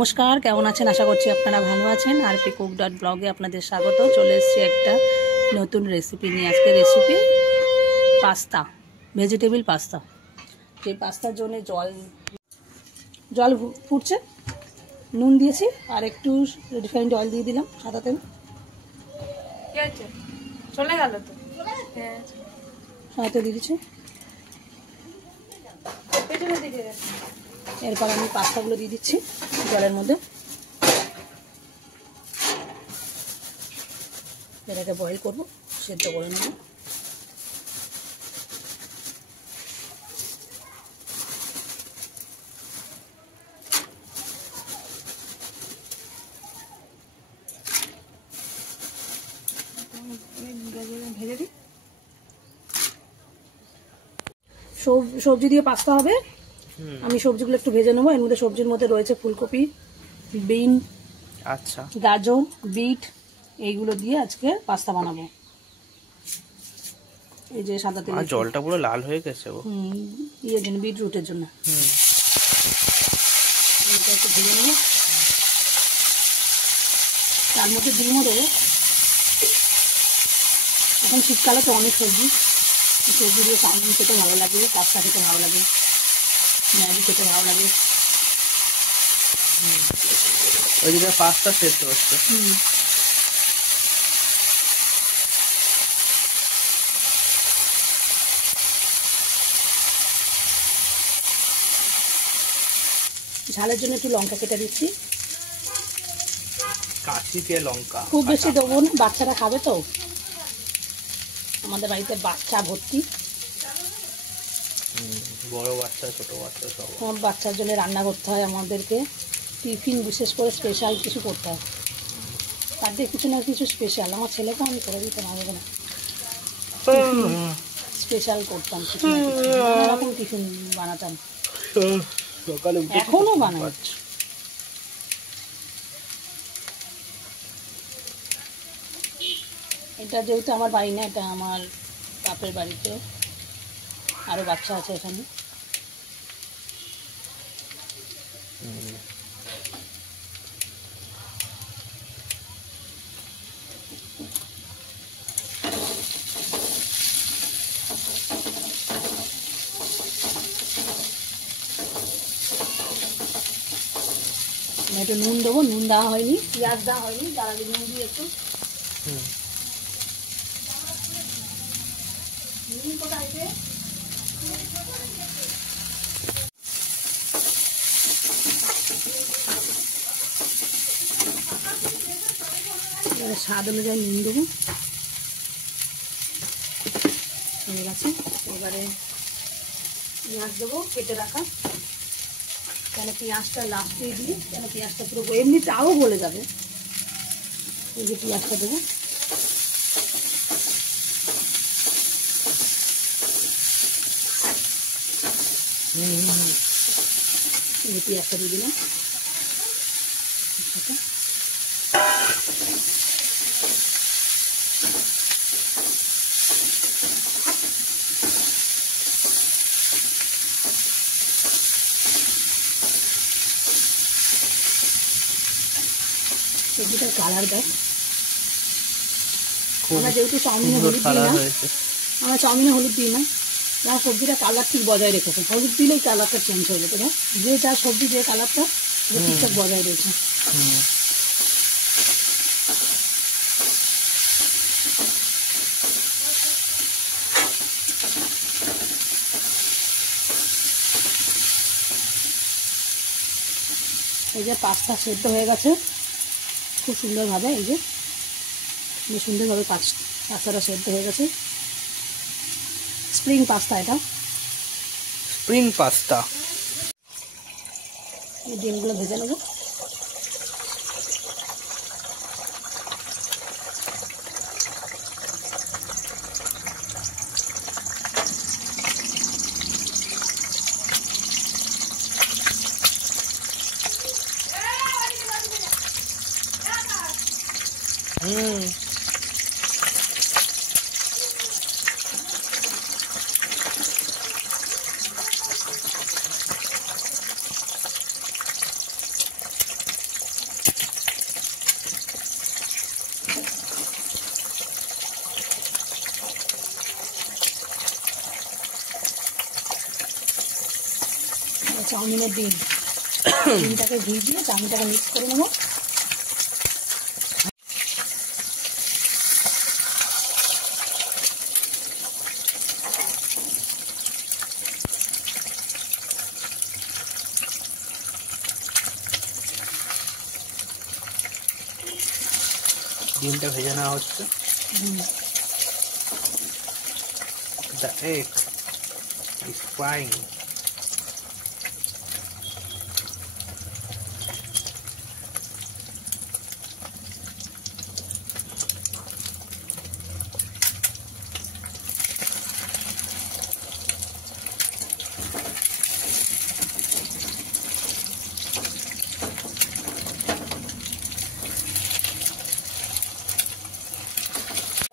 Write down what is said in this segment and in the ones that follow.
নমস্কার, কেমন আছেন? আশা করছি আপনারা ভালো আছেন। আরপি কুক ডট ব্লগে আপনাদের স্বাগত। চলে এসেছি একটা নতুন রেসিপি নিয়ে। আজকে রেসিপি পাস্তা, ভেজিটেবিল পাস্তা। সেই পাস্তার জন্য জল ফুটছে, নুন দিয়েছি আর একটু রিফাইন্ড অয়েল দিয়ে দিলাম, সাদা তেল। চলে গেল তো, সাদা তেল দিয়ে দিচ্ছি। এরপর আমি পাস্তাগুলো দিয়ে দিচ্ছি জলের মধ্যে। এটাকে বয়েল করবো, সেদ্ধ করে নেব। ভেজে দিই। সবজি দিয়ে পাস্তা হবে। আমি সবজিগুলো একটু ভেজে নেবো। এর মধ্যে সবজির মধ্যে রয়েছে ফুলকপি, বিন, আচ্ছা, গাজর, বিট, এইগুলো দিয়ে আজকে পাস্তা বানাবো। এই যে সাদা তেল, জলটা পুরো লাল হয়ে গেছে। ইয়ের জন্য, বিটরুটের জন্য। একটু ভেজে নেবো। তার মধ্যে ডিমও দেবো। এখন শীতকালে তো অনেক সবজি দিয়ে চাউমিন খেতে ভালো লাগে, পাস্তা খেতে ভালো লাগে, ম্যাগি খেতে ভালো লাগে। ওইদিকে পাস্তা সেদ্ধ হচ্ছে। ঝালের জন্য একটু লঙ্কা কেটে দিচ্ছি। কাঁচিতে লঙ্কা খুব বেশি দেবো না, বাচ্চারা খাবে তো। আমাদের বাড়িতে বাচ্চা ভর্তি, বড় বাচ্চা ছোট বাচ্চা সব। বাচ্চার জন্য রান্না করতে হয় আমাদেরকে। টিফিন বিশেষ করে স্পেশাল কিছু করতে হয়, তার দিয়ে কিছু না কিছু স্পেশাল। আমার ছেলেকে আমি করে দিতে পারবো না, স্পেশাল করতাম, কিছু না কিছু এরকম টিফিন বানাতাম, এখনো বানাই। এটা যেহেতু আমার বাড়ি না, এটা আমার বাপের বাড়িতে, আরও বাচ্চা আছে এখানে। একটু নুন দেবো, নুন দেওয়া হয়নি, পেঁয়াজ দেওয়া হয়নি, তার আগে নুন দিয়ে একটু। নুন কোথায়? স্বাদ অনুযায়ী নুন দেবো। হয়ে গেছে। এবারে পেঁয়াজ দেবো কেটে রাখা। কেন পেঁয়াজটা লাস্টেই দিই, কেন পেঁয়াজটা পুরো এমনি চাও গলে যাবে। এই যে পেঁয়াজটা দেবো। এই যে পেঁয়াজটা দিয়ে দিলাম। সবজিটার কালার দেয়। আমরা যেহেতু চাউমিনে হলুদ দিই না, আমরা চাউমিনে হলুদ দিই না, না সবজিটা কালার ঠিক বজায় রেখেছে। হলুদ দিলেই কালারটা চেঞ্জ হয়ে যেত না, যে যা সবজি যে কালারটা ঠিকঠাক বজায় রয়েছে। এই যে পাস্তা সেদ্ধ হয়ে গেছে খুব সুন্দরভাবে। এই যে বেশ সুন্দরভাবে পাস্তাটা সেদ্ধ হয়ে গেছে। স্প্রিং পাস্তা, এটা স্প্রিং পাস্তা। এই ডিমগুলো ভেজে নেব। চাউমিনের ডিমটাকে ভিজিয়ে চাউমিনটাকে মিক্স করে নেবো। ডিমটা ভেজে নেওয়া হচ্ছে। The egg is frying.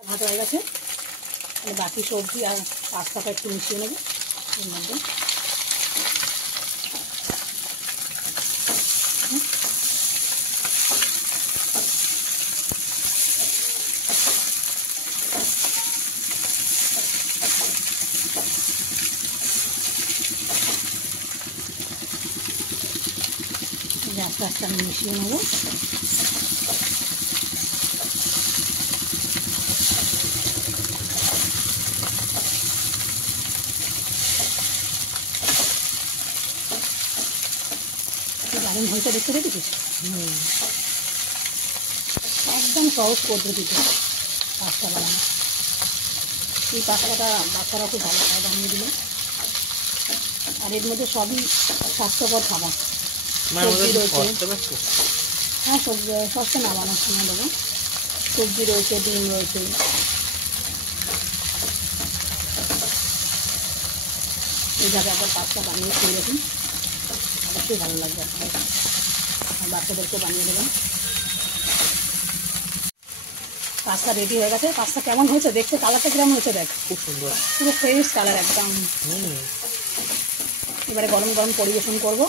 ভাজা হয়ে গেছে, বাকি সবজি আর পাস্তাটা একটু মিশিয়ে নেবো এর মধ্যে। আস্তে আস্তে আমি মিশিয়ে নেবো। দারুণ হয়েছে, দেখতে দেখেছিস? একদম সহজ পদ্ধতিতে পাস্তা বানানো। এই পাস্তাটা বাচ্চারা খুব ভালো খায় বানিয়ে দিলে। আর এর মধ্যে সবই স্বাস্থ্যকর খাবার। সবজি রয়েছে, হ্যাঁ সবজি সস্তা নামানোর সময় দেবো। সবজি রয়েছে, ডিম রয়েছে। এইভাবে একবার পাস্তা বানিয়ে খেয়ে দেখুন, অবশ্যই ভালো লাগবে আপনার, আর বাচ্চাদেরকে বানিয়ে দেবেন। পাস্তা রেডি হয়ে গেছে। পাস্তা কেমন হয়েছে দেখতে? কালারটা কিরকম হয়েছে দেখ, খুব সুন্দর, পুরো ফ্রেশ কালার একদম। এবারে গরম গরম পরিবেশন করবো।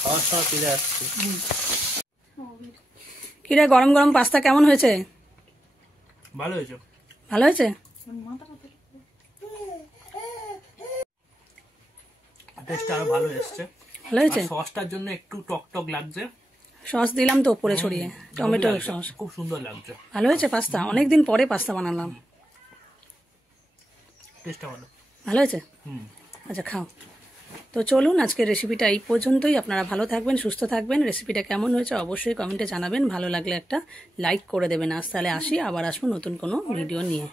খাওয়ার সময় ফিরে আসছি। কিরে গরম গরম পাস্তা কেমন হয়েছে? ভালো হয়েছে, ভালো হয়েছে। টেস্টটা আরো ভালো এসছে। ভালো হয়েছে। সসটার জন্য একটু টক টক লাগছে। সস দিলাম তো উপরে ছড়িয়ে, টমেটো সস। খুব সুন্দর লাগছে। ভালো হয়েছে পাস্তা, অনেকদিন পরে পাস্তা বানালাম। টেস্টটা ভালো। ভালো হয়েছে। আচ্ছা খাও। তো চলুন আজকের রেসিপিটা এই পর্যন্তই। আপনারা ভালো থাকবেন, সুস্থ থাকবেন। রেসিপিটা কেমন হয়েছে অবশ্যই কমেন্টে জানাবেন। ভালো লাগলে একটা লাইক করে দেবেন। আজ তাহলে আসি, আবার আসবো নতুন কোনো ভিডিও নিয়ে।